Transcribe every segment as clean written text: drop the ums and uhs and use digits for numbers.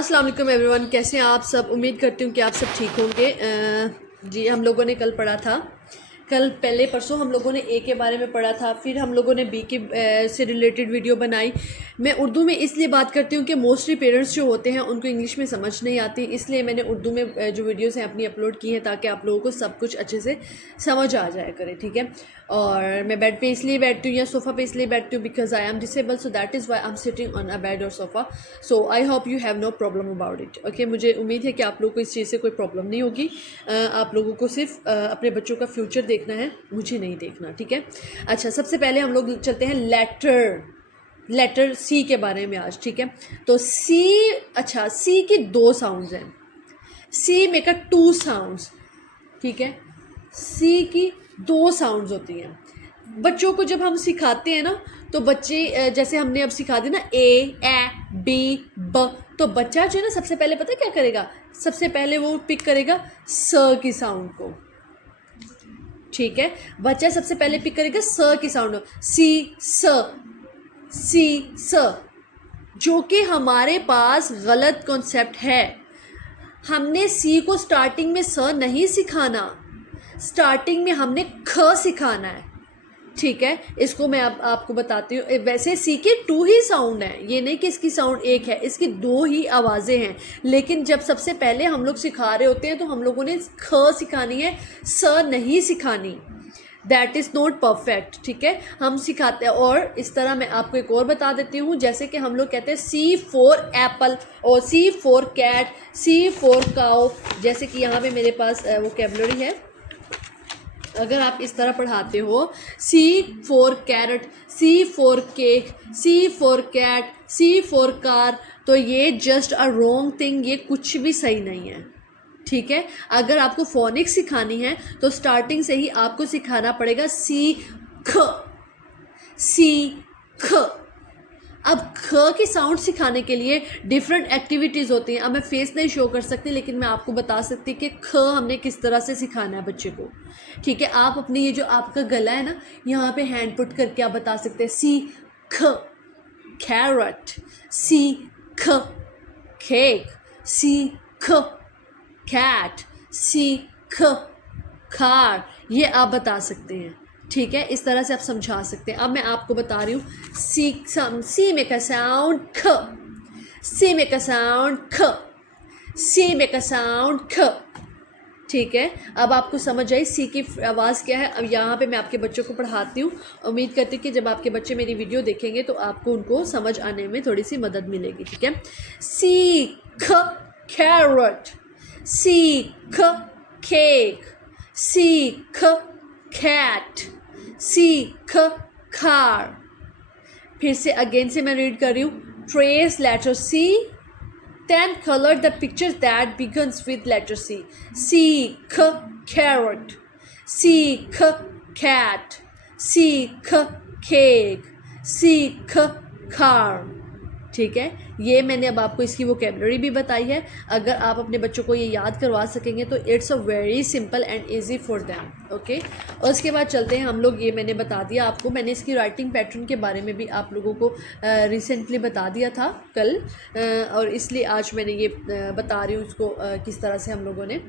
अस्सलाम वालेकुम एवरीवन, कैसे हैं आप सब। उम्मीद करती हूँ कि आप सब ठीक होंगे। जी, हम लोगों ने कल पढ़ा था, कल पहले परसों हम लोगों ने ए के बारे में पढ़ा था, फिर हम लोगों ने बी के से रिलेटेड वीडियो बनाई। मैं उर्दू में इसलिए बात करती हूँ कि मोस्टली पेरेंट्स जो होते हैं उनको इंग्लिश में समझ नहीं आती, इसलिए मैंने उर्दू में जो वीडियोस हैं अपनी अपलोड की हैं ताकि आप लोगों को सब कुछ अच्छे से समझ आ जाया करे। ठीक है, और मैं बेड पे इसलिए बैठती हूँ या सोफ़ा पे इसलिए बैठती हूँ because I am disable, so that is why I am sitting on a bed और sofa. So I hope you have no problem about it. Okay, मुझे उम्मीद है कि आप लोगों को इस चीज़ से कोई प्रॉब्लम नहीं होगी। आप लोगों को सिर्फ अपने बच्चों का फ्यूचर देखना है, मुझे नहीं देखना। ठीक है, अच्छा, सबसे पहले हम लोग चलते हैं लेटर सी के बारे में आज। ठीक है, तो सी, अच्छा, सी की दो साउंड्स हैं, सी मेक अ टू साउंड्स। ठीक है, सी की दो साउंड्स होती हैं। बच्चों को जब हम सिखाते हैं ना, तो बच्चे जैसे हमने अब सिखा दी ना ए बी ब, तो बच्चा जो है ना सबसे पहले पता है क्या करेगा, सबसे पहले वो पिक करेगा स की साउंड को। ठीक है, बच्चा सबसे पहले पिक करेगा स की साउंड, सी स, जो कि हमारे पास गलत कॉन्सेप्ट है। हमने सी को स्टार्टिंग में स नहीं सिखाना, स्टार्टिंग में हमने ख सिखाना है। ठीक है, इसको मैं अब आपको बताती हूँ। वैसे सी के टू ही साउंड हैं, ये नहीं कि इसकी साउंड एक है, इसकी दो ही आवाज़ें हैं, लेकिन जब सबसे पहले हम लोग सिखा रहे होते हैं तो हम लोगों ने ख सिखानी है, स नहीं सिखानी। That is not perfect. ठीक है, हम सिखाते हैं। और इस तरह मैं आपको एक और बता देती हूँ, जैसे कि हम लोग कहते हैं सी फॉर एप्पल और C for cat, C for cow. जैसे कि यहाँ पे मेरे पास वोकैबुलरी है, अगर आप इस तरह पढ़ाते हो C for carrot, C for cake, C for cat, C for car, तो ये जस्ट अ रॉन्ग थिंग, ये कुछ भी सही नहीं है। ठीक है, अगर आपको फोनिक्स सिखानी है तो स्टार्टिंग से ही आपको सिखाना पड़ेगा सी ख, सी ख। अब ख की साउंड सिखाने के लिए डिफरेंट एक्टिविटीज़ होती हैं। अब मैं फेस नहीं शो कर सकती, लेकिन मैं आपको बता सकती कि ख हमने किस तरह से सिखाना है बच्चे को। ठीक है, आप अपनी ये जो आपका गला है ना, यहाँ पे हैंड पुट करके आप बता सकते हैं सी ख कैरट, सी ख केक, सी ख कैट, सी ख कार, ये आप बता सकते हैं। ठीक है, इस तरह से आप समझा सकते हैं। अब मैं आपको बता रही हूँ सी मेक अ साउंड ख, सी मेक अ साउंड ख, सी मेक अ साउंड ख। ठीक है, अब आपको समझ आई सी की आवाज़ क्या है। अब यहाँ पे मैं आपके बच्चों को पढ़ाती हूँ, उम्मीद करती हूँ कि जब आपके बच्चे मेरी वीडियो देखेंगे तो आपको उनको समझ आने में थोड़ी सी मदद मिलेगी। ठीक है, सी ख कैरट, सी ख केक, सी ख कैट, सी ख कार। फिर से अगेन से मैं रीड कर रही हूँ, trace letter C, then color the pictures that begins with letter C. C k carrot, C k cat, C k cake, C k car. ठीक है, ये मैंने अब आपको इसकी वोकैबुलरी भी बताई है। अगर आप अपने बच्चों को ये याद करवा सकेंगे तो it's a very simple and easy for them. Okay, और उसके बाद चलते हैं हम लोग, ये मैंने बता दिया आपको, मैंने इसकी राइटिंग पैटर्न के बारे में भी आप लोगों को रिसेंटली बता दिया था कल, और इसलिए आज मैंने ये बता रही हूँ उसको किस तरह से हम लोगों ने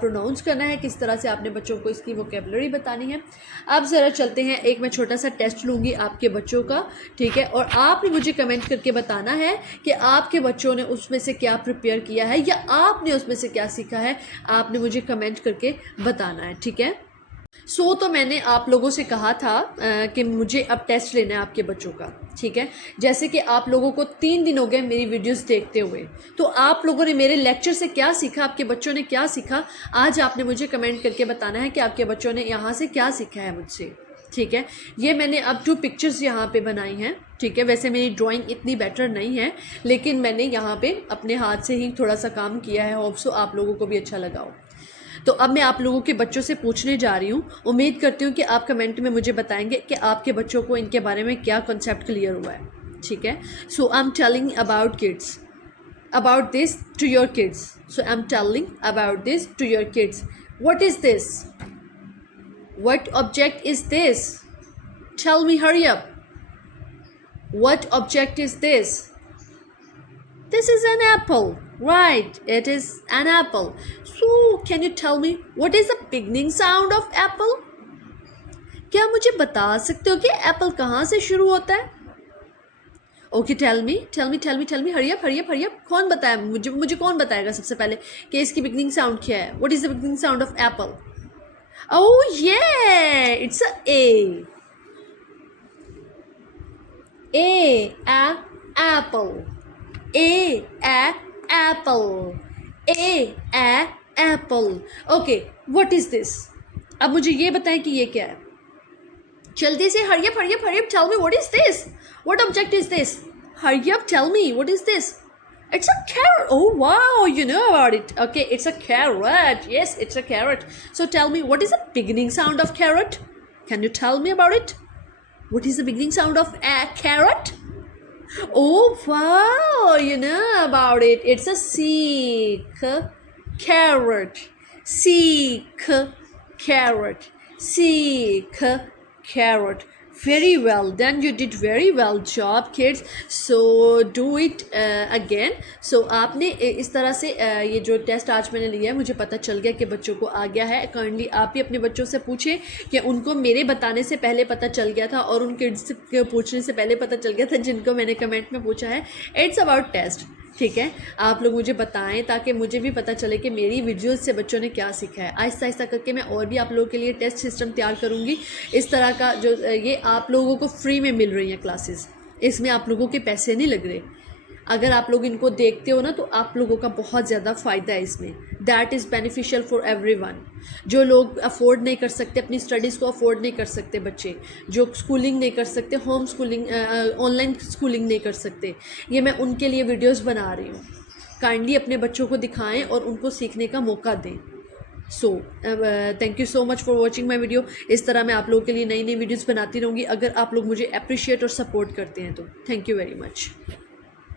प्रोनाउंस करना है, किस तरह से आपने बच्चों को इसकी वोकैबुलरी बतानी है। अब ज़रा चलते हैं, एक मैं छोटा सा टेस्ट लूँगी आपके बच्चों का। ठीक है, और आपने मुझे कमेंट करके बताना है कि आपके बच्चों ने उसमें से क्या प्रिपेयर किया है या आपने उसमें से क्या सीखा है, आपने मुझे कमेंट करके बताना है। ठीक है, तो मैंने आप लोगों से कहा था कि मुझे अब टेस्ट लेना है आपके बच्चों का। ठीक है, जैसे कि आप लोगों को 3 दिन हो गए मेरी वीडियोस देखते हुए, तो आप लोगों ने मेरे लेक्चर से क्या सीखा, आपके बच्चों ने क्या सीखा, आज आपने मुझे कमेंट करके बताना है कि आपके बच्चों ने यहाँ से क्या सीखा है मुझसे। ठीक है, ये मैंने अब 2 पिक्चर्स यहाँ पे बनाई हैं। ठीक है, वैसे मेरी ड्राइंग इतनी बेटर नहीं है, लेकिन मैंने यहाँ पे अपने हाथ से ही थोड़ा सा काम किया है, होप सो आप लोगों को भी अच्छा लगा हो। तो अब मैं आप लोगों के बच्चों से पूछने जा रही हूँ, उम्मीद करती हूँ कि आप कमेंट में मुझे बताएंगे कि आपके बच्चों को इनके बारे में क्या कॉन्सेप्ट क्लियर हुआ है। ठीक है, so I am telling about kids, about this to your kids. So I'm telling about this to your kids. What is this? What object is this? Tell me, hurry up. What object is this? This is an apple. Right, it is an apple. So, can you tell me what is the beginning sound of apple? क्या मुझे बता सकते हो कि Apple कहाँ से शुरू होता है? Okay, tell me, hurry up. कौन बताया मुझे कौन बताएगा सबसे पहले कि इसकी बिगनिंग साउंड क्या है? What is the beginning sound of apple? Oh yeah, it's a A. Apple. Apple. Okay, what is this? अब मुझे ये बताएं कि ये क्या है. जल्दी से hurry up, tell me what is this? What object is this? Hurry up, tell me what is this? It's a carrot. Oh wow, you know about it. Okay, it's a carrot. Yes, it's a carrot. So tell me, what is the beginning sound of carrot? Can you tell me about it? What is the beginning sound of a carrot? Oh wow, you know about it. It's a seek carrot. Seek carrot. Very well done. You did very well job, kids. So do it again. So आपने इस तरह से ये जो test आज मैंने लिया है, मुझे पता चल गया कि बच्चों को आ गया है. काइंडली आप भी अपने बच्चों से पूछें कि उनको मेरे बताने से पहले पता चल गया था और उन किड्स के पूछने से पहले पता चल गया था जिनको मैंने कमेंट में पूछा है. It's about test. ठीक है, आप लोग मुझे बताएं ताकि मुझे भी पता चले कि मेरी वीडियोस से बच्चों ने क्या सीखा है. आहिस्ता करके मैं और भी आप लोगों के लिए टेस्ट सिस्टम तैयार करूँगी. इस तरह का जो ये आप लोगों को फ्री में मिल रही हैं क्लासेस, इसमें आप लोगों के पैसे नहीं लग रहे. अगर आप लोग इनको देखते हो ना तो आप लोगों का बहुत ज़्यादा फ़ायदा है इसमें. That is beneficial for everyone. जो लोग अफोर्ड नहीं कर सकते, अपनी स्टडीज़ को अफोर्ड नहीं कर सकते, बच्चे जो स्कूलिंग नहीं कर सकते, होम स्कूलिंग ऑनलाइन स्कूलिंग नहीं कर सकते, ये मैं उनके लिए वीडियोस बना रही हूँ. काइंडली अपने बच्चों को दिखाएं और उनको सीखने का मौका दें. So thank you so much for watching my video. इस तरह मैं आप लोगों के लिए नई वीडियोज़ बनाती रहूँगी अगर आप लोग मुझे अप्रिशिएट और सपोर्ट करते हैं तो. Thank you very much.